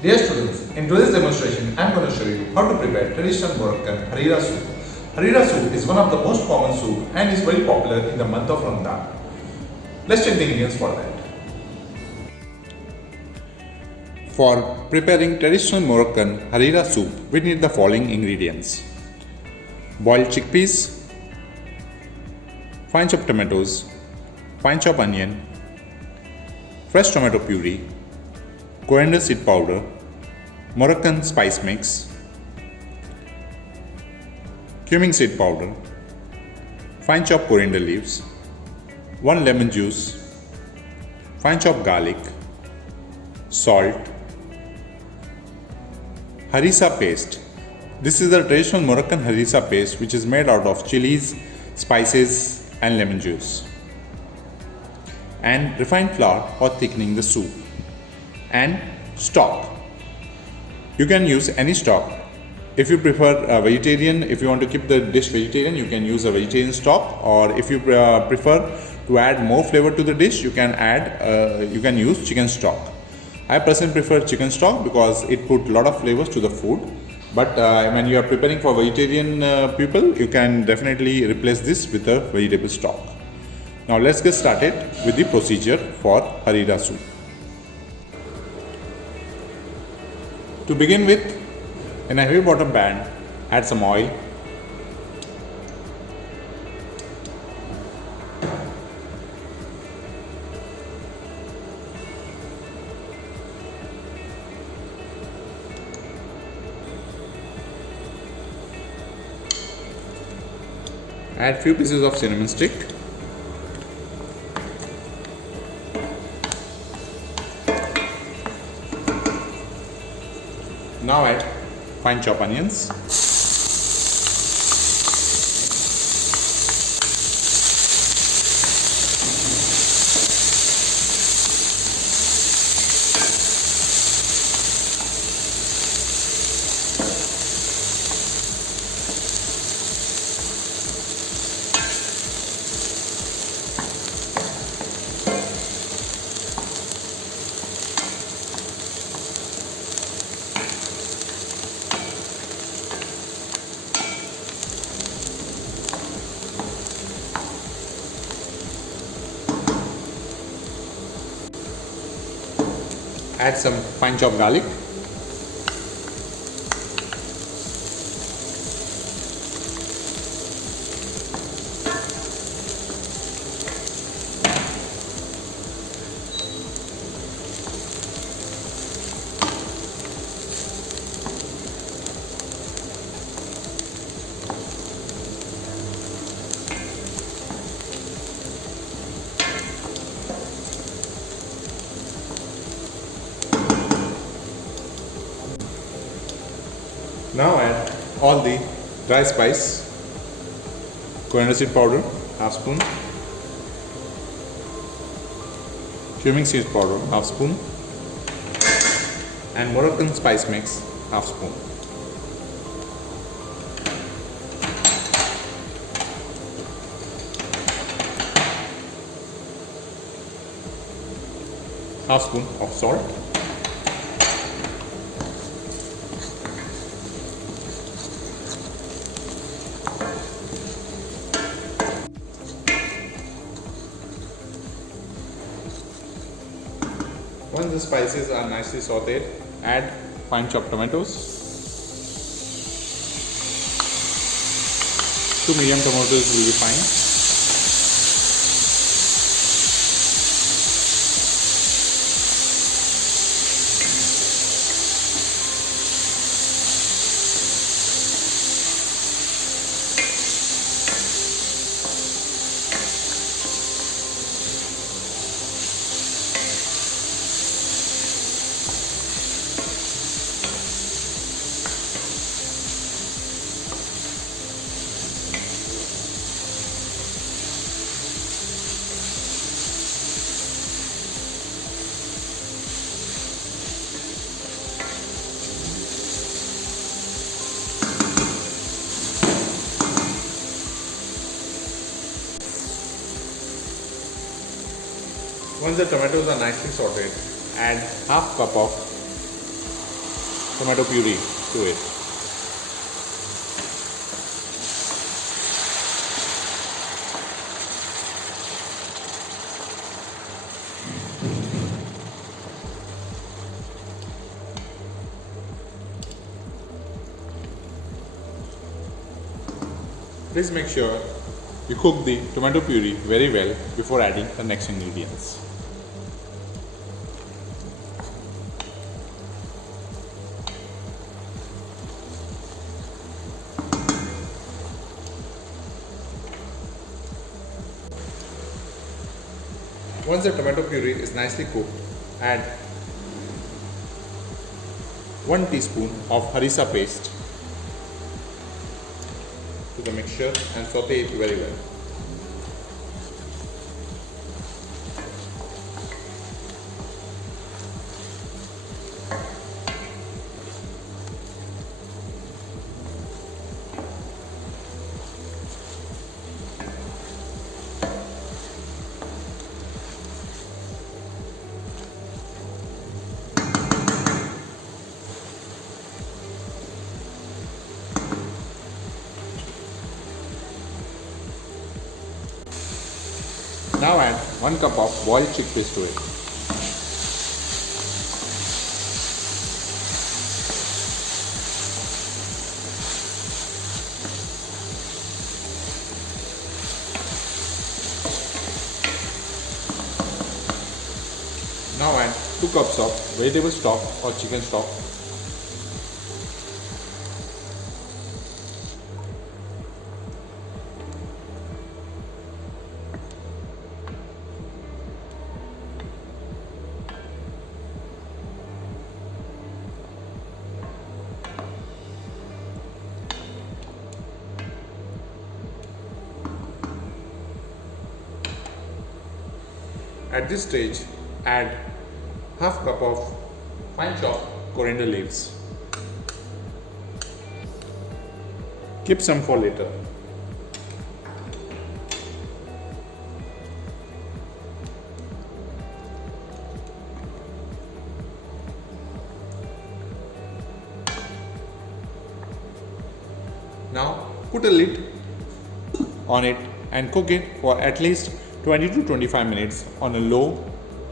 Dear students, in today's demonstration, I am going to show you how to prepare traditional Moroccan harira soup. Harira soup is one of the most common soup and is very popular in the month of Ramadan. Let's check the ingredients for that. For preparing traditional Moroccan harira soup, we need the following ingredients: boiled chickpeas, fine chopped tomatoes, fine chopped onion, fresh tomato puree, coriander seed powder, Moroccan spice mix, cumin seed powder, fine chopped coriander leaves, 1 lemon juice, fine chopped garlic, salt, harissa paste. This is the traditional Moroccan harissa paste which is made out of chilies, spices and lemon juice, and refined flour for thickening the soup, and stock. You can use any stock. If you prefer vegetarian, if you want to keep the dish vegetarian, you can use a vegetarian stock, or if you prefer to add more flavor to the dish, you can use chicken stock. I personally prefer chicken stock because it put a lot of flavors to the food. But when you are preparing for vegetarian people, you can definitely replace this with a vegetable stock. Now let's get started with the procedure for harira soup. To begin with, in a heavy bottom pan, add some oil, add few pieces of cinnamon stick, now add fine chopped onions, add some fine chopped garlic, now add all the dry spice, coriander seed powder, half spoon, cumin seed powder, half spoon, and Moroccan spice mix, half spoon. Half spoon of salt. Once the spices are nicely sauteed, add fine chopped tomatoes. 2 medium tomatoes will be fine. Once the tomatoes are nicely sauteed, add half cup of tomato puree to it. Please make sure you cook the tomato puree very well before adding the next ingredients. Once the tomato puree is nicely cooked, add 1 teaspoon of harissa paste to the mixture and saute it very well. Now add 1 cup of boiled chickpeas to it. Now add 2 cups of vegetable stock or chicken stock. At this stage, add half cup of fine chopped coriander leaves. Keep some for later. Now put a lid on it and cook it for at least 20 to 25 minutes on a low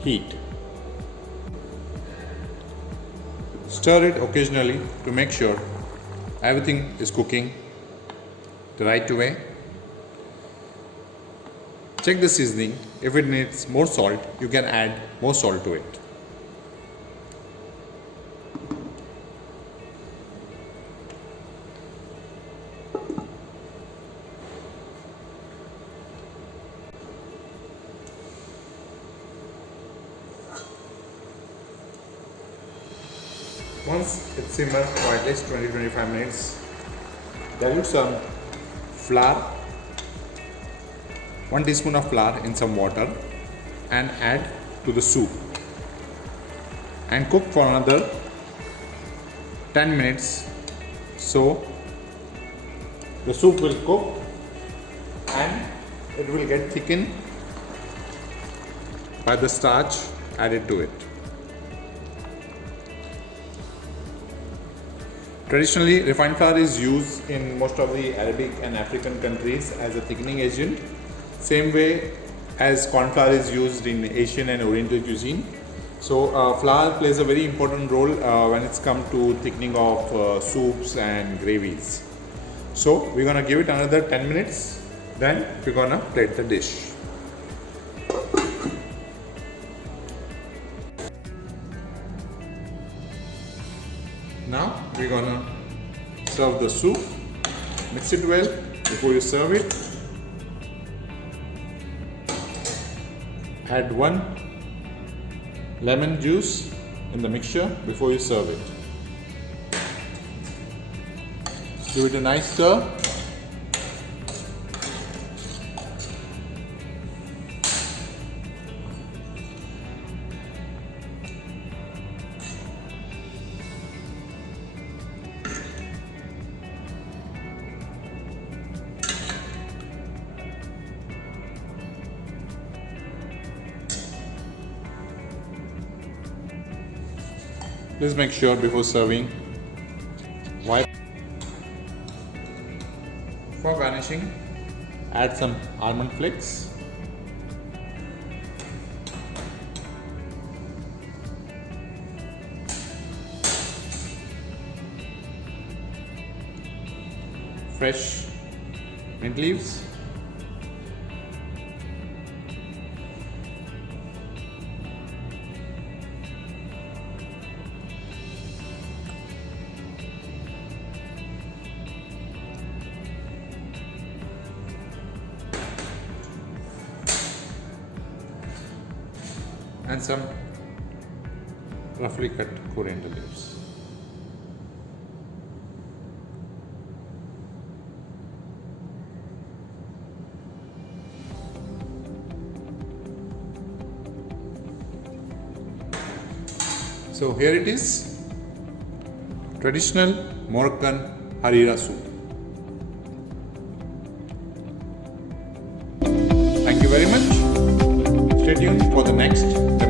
heat. Stir it occasionally to make sure everything is cooking the right way. Check the seasoning. If it needs more salt, you can add more salt to it. Once it simmers for at least 20-25 minutes, dilute some flour, 1 teaspoon of flour in some water and add to the soup and cook for another 10 minutes so the soup will cook and it will get thickened by the starch added to it. Traditionally, refined flour is used in most of the Arabic and African countries as a thickening agent, same way as corn flour is used in Asian and Oriental cuisine. So flour plays a very important role when it's come to thickening of soups and gravies. So we're gonna give it another 10 minutes, then we're gonna plate the dish. Now we're gonna serve the soup. Mix it well before you serve it. Add 1 lemon juice in the mixture before you serve it. Give it a nice stir. Please make sure before serving garnishing, add some almond flakes. Fresh mint leaves. And some roughly cut coriander leaves. So here it is, traditional Moroccan harira soup. Thank you very much. Stay tuned for the next